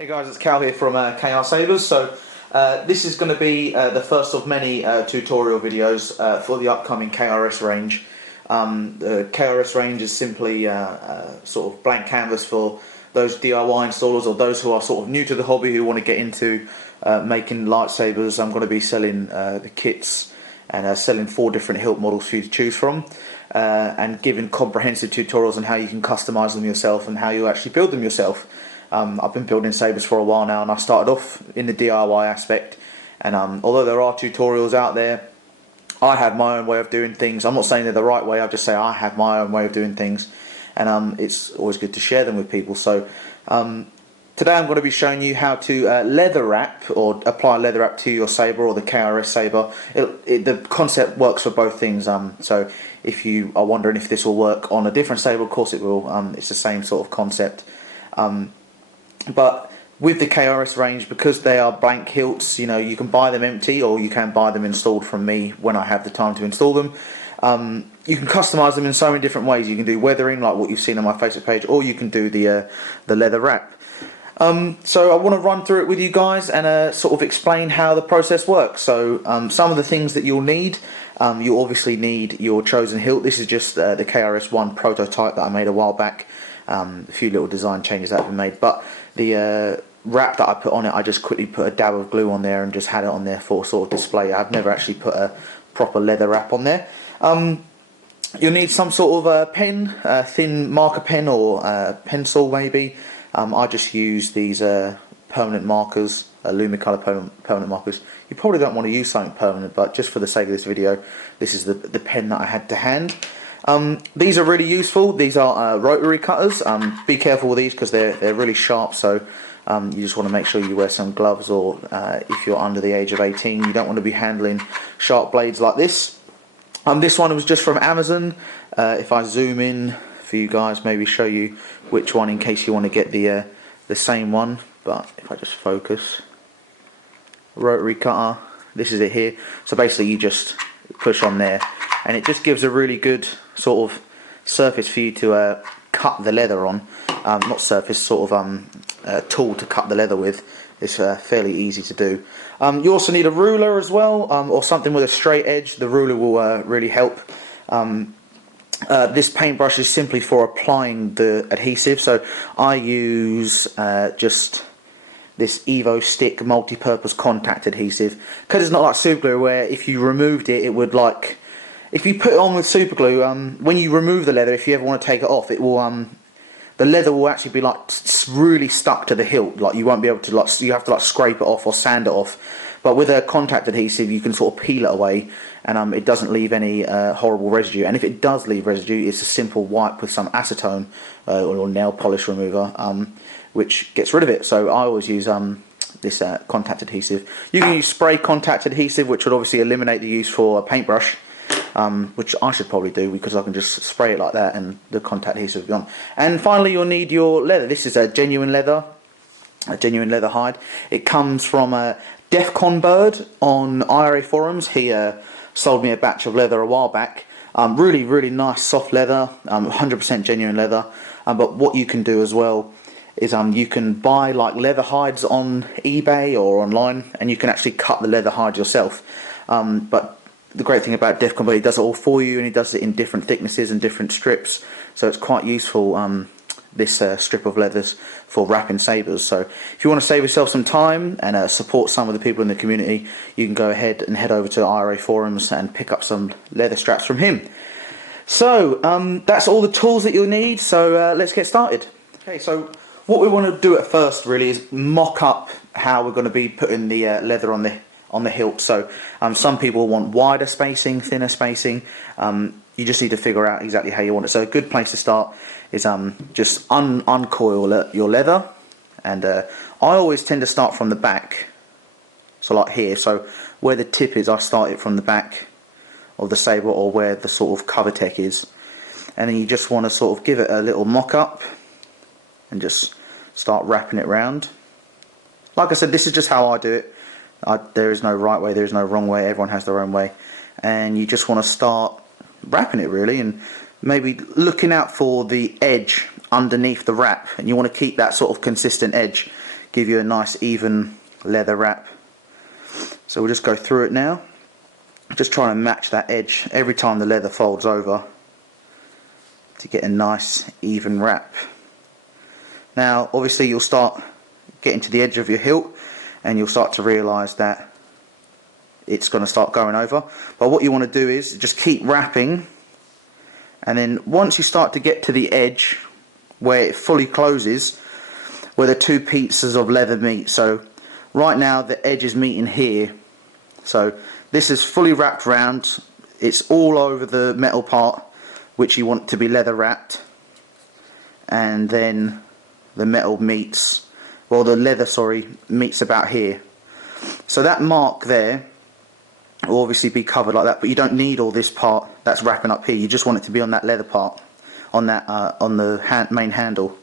Hey guys, it's Khal here from KR Sabers. So this is going to be the first of many tutorial videos for the upcoming KRS range. The KRS range is simply sort of blank canvas for those DIY installers or those who are sort of new to the hobby who want to get into making lightsabers. I'm going to be selling the kits and selling 4 different hilt models for you to choose from, and giving comprehensive tutorials on how you can customize them yourself and how you actually build them yourself. I've been building sabers for a while now, and I started off in the DIY aspect, and although there are tutorials out there, I have my own way of doing things. I'm not saying they're the right way, I just say I have my own way of doing things, and it's always good to share them with people. So today I'm going to be showing you how to leather wrap or apply leather wrap to your saber or the KRS saber. The concept works for both things, so if you are wondering if this will work on a different saber, of course it will. It's the same sort of concept. But with the KRS range, because they are blank hilts, you know, you can buy them empty or you can buy them installed from me when I have the time to install them. You can customize them in so many different ways. You can do weathering like what you've seen on my Facebook page, or you can do the leather wrap. So I want to run through it with you guys and sort of explain how the process works. So some of the things that you'll need, you obviously need your chosen hilt. This is just the KRS-1 prototype that I made a while back. A few little design changes that have been made, but the wrap that I put on it, I just quickly put a dab of glue on there and just had it on there for sort of display. I've never actually put a proper leather wrap on there. You'll need some sort of pen, thin marker pen or pencil maybe. I just use these permanent markers, Lumicolour permanent markers. You probably don't want to use something permanent, but just for the sake of this video, this is the pen that I had to hand. These are really useful. These are rotary cutters. Be careful with these because they're really sharp, so you just want to make sure you wear some gloves, or if you're under the age of 18 you don't want to be handling sharp blades like this. This one was just from Amazon. If I zoom in for you guys, maybe show you which one in case you want to get the same one, but if I just focus, rotary cutter, this is it here. So basically you just push on there and it just gives a really good sort of surface for you to cut the leather on. Not surface, sort of tool to cut the leather with. It's fairly easy to do. You also need a ruler as well, or something with a straight edge. The ruler will really help. This paintbrush is simply for applying the adhesive, so I use just this Evo Stick multi-purpose contact adhesive, because it's not like super glue where if you removed it, it would like, if you put it on with super glue, when you remove the leather, if you ever want to take it off, it will the leather will actually be like really stuck to the hilt. Like you won't be able to, like, you have to like scrape it off or sand it off. But with a contact adhesive, you can sort of peel it away, and it doesn't leave any horrible residue. And if it does leave residue, it's a simple wipe with some acetone or nail polish remover, which gets rid of it. So I always use this contact adhesive. You can use spray contact adhesive, which would obviously eliminate the use for a paintbrush, which I should probably do because I can just spray it like that and the contact adhesive will be gone. And finally, you'll need your leather. This is a genuine leather hide. It comes from Defcon Bird on IRA forums. He sold me a batch of leather a while back. Really nice soft leather, 100% genuine leather. But what you can do as well is you can buy like leather hides on eBay or online, and you can actually cut the leather hide yourself. But the great thing about Defcon Bird, he does it all for you, and he does it in different thicknesses and different strips, so it's quite useful, this strip of leathers for wrapping sabers. So if you want to save yourself some time and support some of the people in the community, you can go ahead and head over to IRA forums and pick up some leather straps from him. So that's all the tools that you'll need, so let's get started. Okay, so what we want to do at first really is mock up how we're going to be putting the leather on the hilt. So some people want wider spacing, thinner spacing. You just need to figure out exactly how you want it. So a good place to start is just uncoil your leather, and I always tend to start from the back, so like here. So where the tip is, I start it from the back of the saber, or where the sort of cover tech is, and then you just want to sort of give it a little mock up and just start wrapping it round. Like I said, this is just how I do it. There is no right way, there is no wrong way, everyone has their own way, and you just want to start wrapping it really, and maybe looking out for the edge underneath the wrap, and you want to keep that sort of consistent edge. give you a nice even leather wrap. So we'll just go through it now, just trying to match that edge every time the leather folds over to get a nice even wrap. Now obviously you'll start getting to the edge of your hilt and you'll start to realise that it's going to start going over, but what you want to do is just keep wrapping, and then once you start to get to the edge where it fully closes, where the two pieces of leather meet, so right now the edge is meeting here, so this is fully wrapped round, it's all over the metal part which you want to be leather wrapped, and then the metal meets, well the leather, sorry, meets about here. So that mark there will obviously be covered like that, but you don't need all this part that's wrapping up here. You just want it to be on that leather part, on that on the main handle.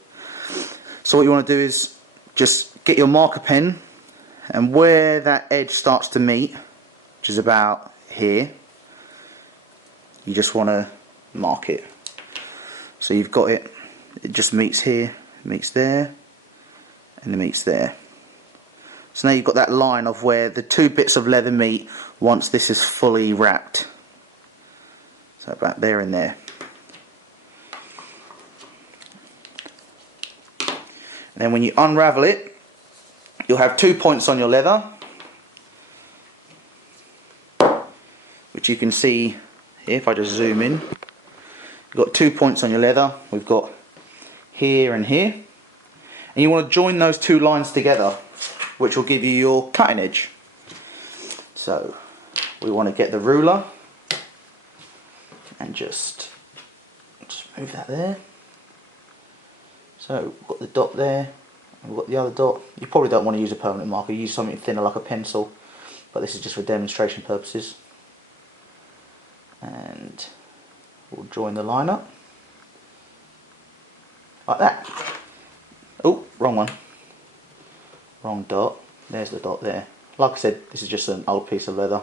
So what you want to do is just get your marker pen, and where that edge starts to meet, which is about here, you just want to mark it. So you've got it, it just meets here, meets there, and it meets there. So now you've got that line of where the two bits of leather meet once this is fully wrapped. So about there and there. And then when you unravel it, you'll have 2 points on your leather, which you can see here if I just zoom in. You've got 2 points on your leather. We've got here and here. And you want to join those two lines together, which will give you your cutting edge. So we want to get the ruler and just move that there. So we've got the dot there, and we've got the other dot. You probably don't want to use a permanent marker, use something thinner like a pencil, but this is just for demonstration purposes. And we'll join the line up like that. Oh, wrong one. Wrong dot. There's the dot there. Like I said, this is just an old piece of leather.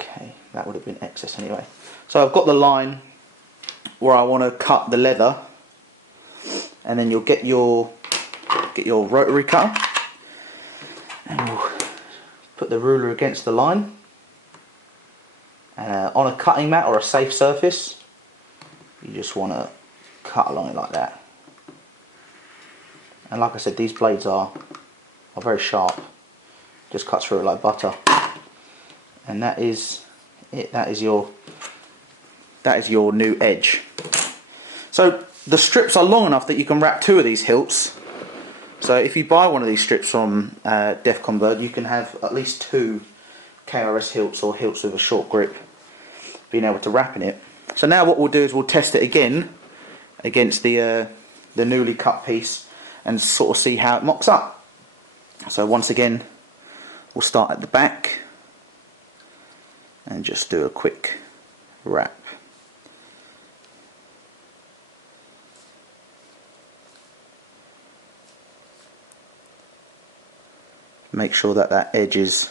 Okay, that would have been excess anyway. So I've got the line where I want to cut the leather, and then you'll get your rotary cutter, and we'll put the ruler against the line. On a cutting mat or a safe surface, you just want to cut along it like that. And like I said, these blades are very sharp. Just cuts through it like butter. And that is it. That is your new edge. So the strips are long enough that you can wrap 2 of these hilts. So if you buy one of these strips from Defcon Bird, you can have at least 2 KRS hilts or hilts with a short grip being able to wrap in it. So now what we'll do is we'll test it again against the newly cut piece and sort of see how it mocks up. So once again, we'll start at the back and just do a quick wrap. Make sure that that edge is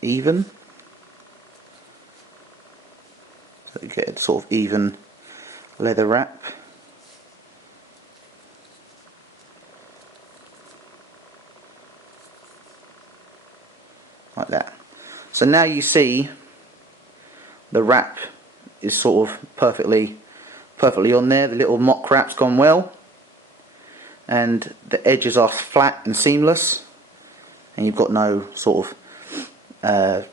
even, so you get a sort of even leather wrap. Like that. So now you see the wrap is sort of perfectly on there. The little mock wrap's gone well, and the edges are flat and seamless, and you've got no sort of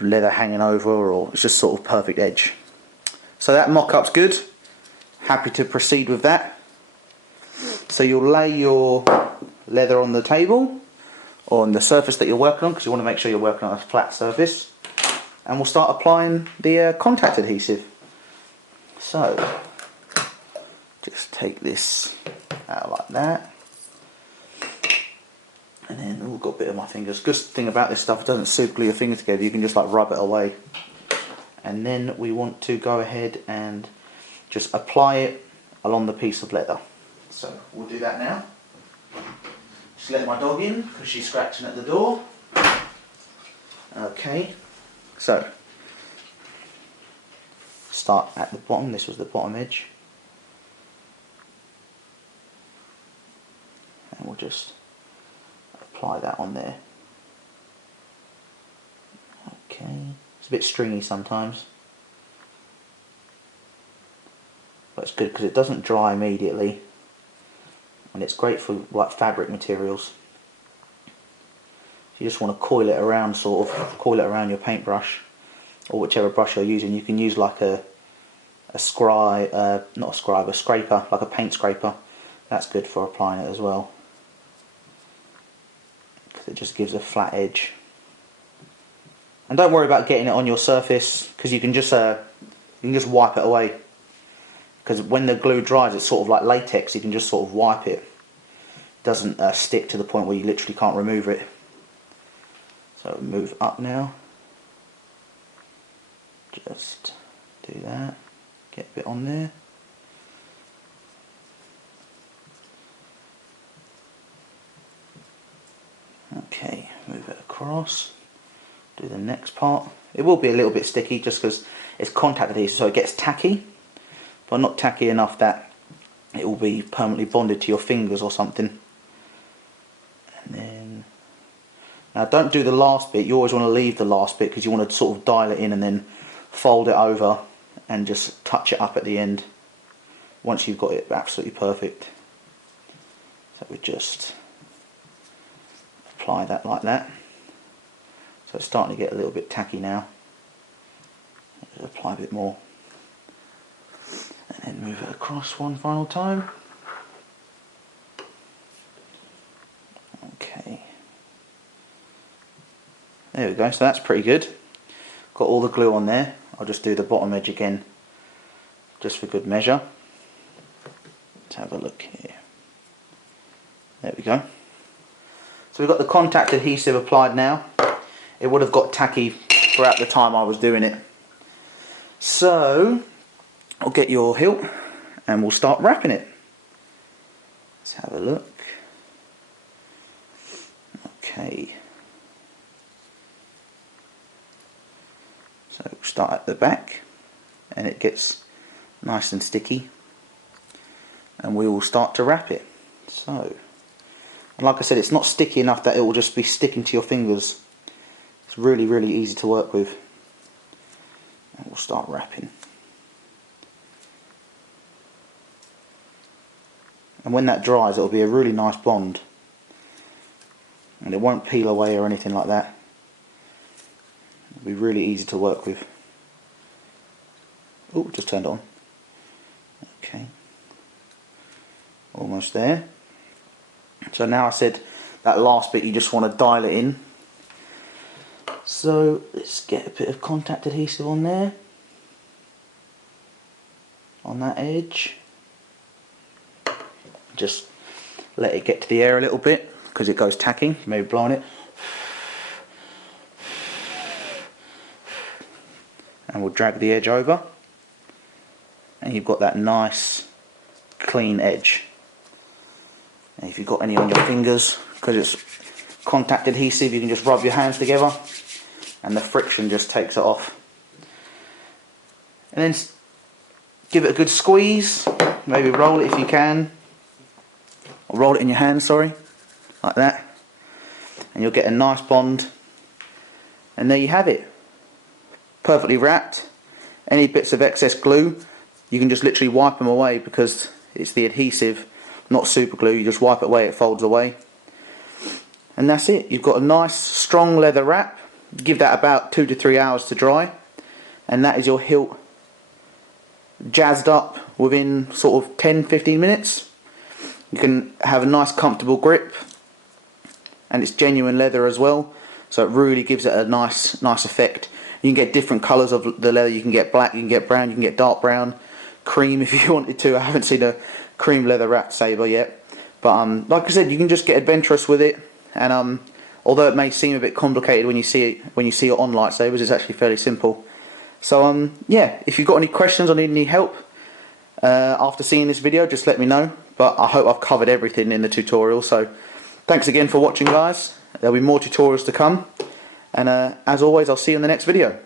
leather hanging over, or it's just sort of perfect edge. So that mock-up's good. Happy to proceed with that. So you'll lay your leather on the table, or on the surface that you're working on, because you want to make sure you're working on a flat surface, and we'll start applying the contact adhesive. So just take this out like that, and then we've got a bit of my fingers. Good thing about this stuff, it doesn't super glue your fingers together, you can just like rub it away. And then we want to go ahead and just apply it along the piece of leather. So we'll do that now. Just let my dog in because she's scratching at the door. Okay, so start at the bottom. This was the bottom edge. and we'll just apply that on there. Okay, it's a bit stringy sometimes, but it's good because it doesn't dry immediately, and it's great for like fabric materials. You just want to coil it around, sort of coil it around your paintbrush, or whichever brush you're using. You can use like a scraper, like a paint scraper. That's good for applying it as well, because it just gives a flat edge. And don't worry about getting it on your surface, because you can just wipe it away. Because when the glue dries, it's sort of like latex. You can just sort of wipe it. It doesn't stick to the point where you literally can't remove it. So move up now. Just do that. Get a bit on there. Okay, move it across. Do the next part. It will be a little bit sticky just because it's contact adhesive, so it gets tacky, but not tacky enough that it will be permanently bonded to your fingers or something. And then, now don't do the last bit. You always want to leave the last bit because you want to sort of dial it in and then fold it over and just touch it up at the end once you've got it absolutely perfect. So we just apply that like that. So it's starting to get a little bit tacky now. Just apply a bit more. And then move it across one final time. Okay. There we go, so that's pretty good. Got all the glue on there. I'll just do the bottom edge again, just for good measure. Let's have a look here. There we go. So we've got the contact adhesive applied now. It would have got tacky throughout the time I was doing it. So I'll get your hilt and we'll start wrapping it. Let's have a look. Okay. So we'll start at the back, and it gets nice and sticky, and we will start to wrap it. So, and like I said, it's not sticky enough that it will just be sticking to your fingers. It's really, really easy to work with. And we'll start wrapping. And when that dries, it'll be a really nice bond, and it won't peel away or anything like that. It'll be really easy to work with. Oh, just turned on. Okay. Almost there. So now I said that last bit you just want to dial it in. So let's get a bit of contact adhesive on there. On that edge. Just let it get to the air a little bit because it goes tacky. Maybe blow on it. And we'll drag the edge over. And you've got that nice clean edge. And if you've got any on your fingers, because it's contact adhesive, you can just rub your hands together and the friction just takes it off. And then give it a good squeeze, maybe roll it if you can, or roll it in your hand, sorry, like that, and you'll get a nice bond. And there you have it, perfectly wrapped. Any bits of excess glue, you can just literally wipe them away because it's the adhesive, not super glue. You just wipe it away, it folds away. And that's it. You've got a nice strong leather wrap. Give that about 2 to 3 hours to dry, and that is your hilt jazzed up within sort of 10-15 minutes. You can have a nice comfortable grip, and it's genuine leather as well, so it really gives it a nice effect. You can get different colours of the leather. You can get black, you can get brown, you can get dark brown, cream if you wanted to. I haven't seen a cream leather wrapped saber yet, but like I said, you can just get adventurous with it. And although it may seem a bit complicated when you see it on lightsabers, it's actually fairly simple. So yeah, if you've got any questions or need any help after seeing this video, just let me know. But I hope I've covered everything in the tutorial. So thanks again for watching, guys. There'll be more tutorials to come, and as always, I'll see you in the next video.